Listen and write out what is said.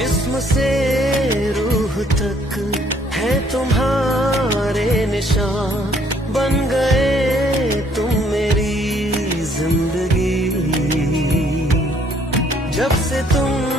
जिस्म से रूह तक है तुम्हारे निशान, बन गए तुम मेरी जिंदगी। जब से तुम